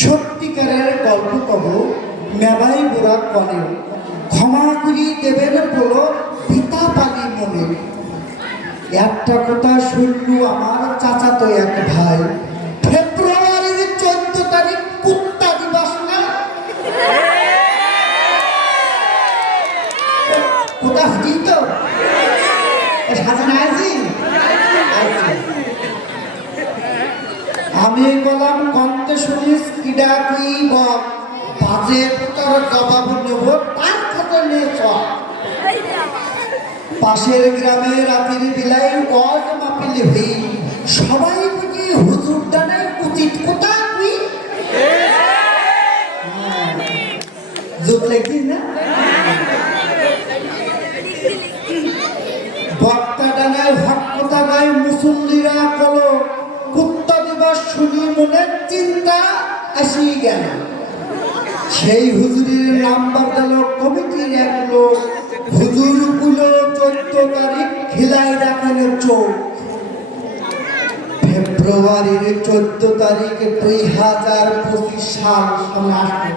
সত্যিকারের গল্প কব মেবাই বুড়া কনে ক্ষমা করি দেবেন বলো পিতা পালি মনে। একটা কথা শুনলু আমার চাচাতো এক ভাই, ফেব্রুয়ারির 14 তারিখ কুত্তা দিবস না? কোথা হতি তো সাজানাজি আমি বললাম কন্তে শুনিস কিডা কি বল বাজে তার জবাব নেব তার কথা নিয়ে চল। পাশের গ্রামে রাতের বেলায় ওয়াজ মাহফিল হই, সবাই বুঝি হুজুর ডানে উচিত কথা তুই জোক লেখিস না। বক্তা ডানায় হক কথা গায়, মুসল্লিরা কলো কুত্তা দিবস শুনি মনে চিন্তা আসি গেল। সেই হুজুরের নাম্বার দিল কমিটির এক লোক, হুজুর গুলো 14 তারিখ খিলাই রাখেন চোখ। ফেব্রুয়ারির 14 তারিখ 2025 সাল আসবে,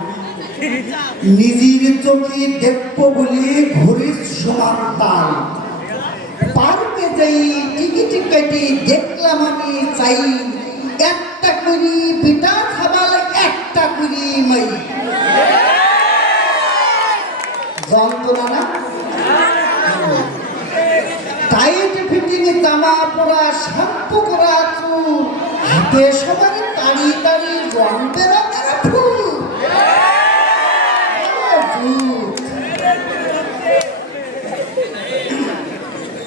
নিজের চোখে দেখবো বলে ঘুরির সমান তাল। পার্কে যাই টিকিট কেটে দেখলাম আমি চাই, একটা করি পিঠা খাবার একটা করি মাই। যন্ত্রণা না? টাইট ফিটিং জামা পরা, শ্যাম্পু করা চুল, হাতে সবার তাড়ি তাড়ি রং বেরা করা ফুল।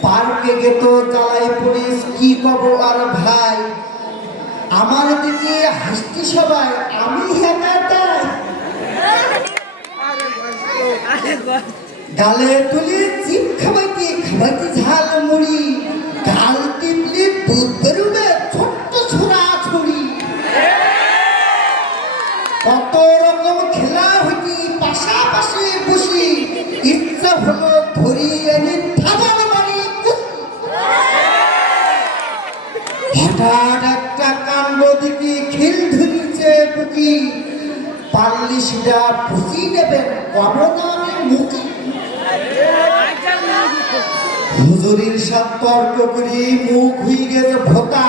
পার্কে গেতো জ্বালাই পড়িস কি কব আর ভাই, আমার দিকে হাসতি সবাই আমি হেঁটাটাই গালে তুলি চিপ খাবাইতে খাবাইতে ঝাল মুড়ি, গাল টিপলি দুধ বেরুবে ছোট্ট ছোড়া ছুরি। কত রকম খেলা হইতি পাশাপাশি বসি, ইচ্ছা হলো ধরি এনে থাবার বাড়ি। হঠাৎ একটা কাণ্ড দেখি খিল ধরিছে বুকি, পারলি সেটা বুঝি নেবেন অবদানে মুখি। হুজুরের সাথে তর্ক করি মুখ হয়ে গেছে ভোতা,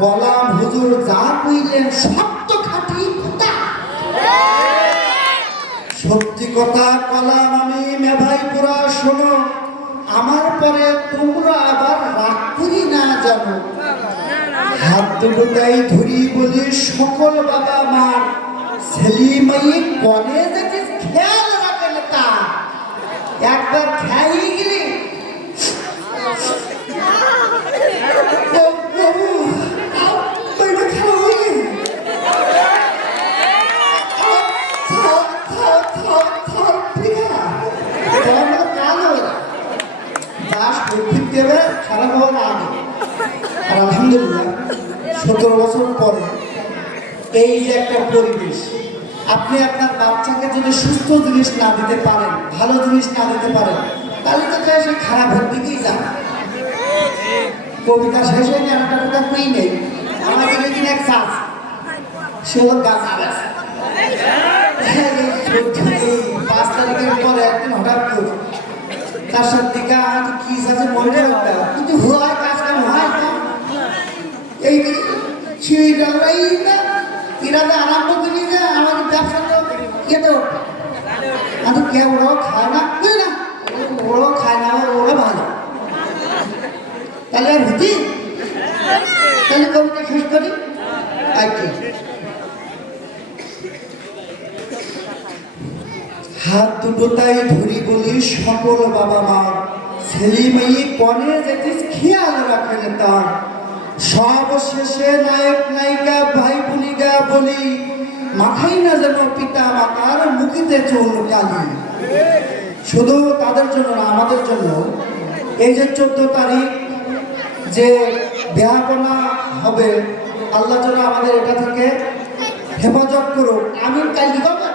বললাম হুজুর যা কইলেন সত্য খাঁটি ভোতা। সত্যি কথা কলাম আমি মেভাই পুরা শোনো, আমার পরে তোমরা আবার রাগ করি না জানো। হাত দুটোটাই ধরি বলি সকল বাবা মার, ছেলে মেয়ে কনে যাতে খেয়াল রাখেন তা। একবার খেয়ে গেলি খারাপ হওয়ার আগে। আর আলহামদুলিল্লাহ 17 বছর পরে এই যে একটা পরিবেশ, আপনি আপনার বাচ্চাকে যদি সুস্থ জিনিস না দিতে পারেন, ভালো জিনিস না দিতে পারেন, তাহলে তো সে খারাপ হওয়ার দিকেই যাবে। কবিতা শেষ হয়নি, একটা কথা কই নেই। আমাদের এখানে এক চাষ, সে হলো গাছ গাছ 5 তারিখের পরে একদিন হঠাৎ করে তার সাথে দিকে আমাদের কি আছে মনে রাখতে, কিন্তু হয় কাজ কাম হয় না। এই ছিঁড়াই না ইরাদা আরম্ভ করি যে আমাদের ব্যবসা তো খেতে ওঠে, আমাদের কে ওরাও খায় না, বুঝলি না? ওরাও খায় না, ওরা ভালো। তাহলে আর হতি, তাহলে কবিতা শেষ করি। হাত দুটোটাই ধরি বলি সকল বাবা মা, ছেলে মেয়ে কনে যেতিস খেয়াল রাখেন তার। সব শেষে নায়ক নায়িকা ভাই বোনিকা বলি, মাথায় না যেন পিতা মাতার মুখিতে চুল কালি। শুধু তাদের জন্য না, আমাদের জন্য এই যে 14 তারিখ যে বিয়াপনা হবে, আল্লাহ যেন আমাদের এটা থেকে হেফাজত করুক। আমি কাল কি করবেন?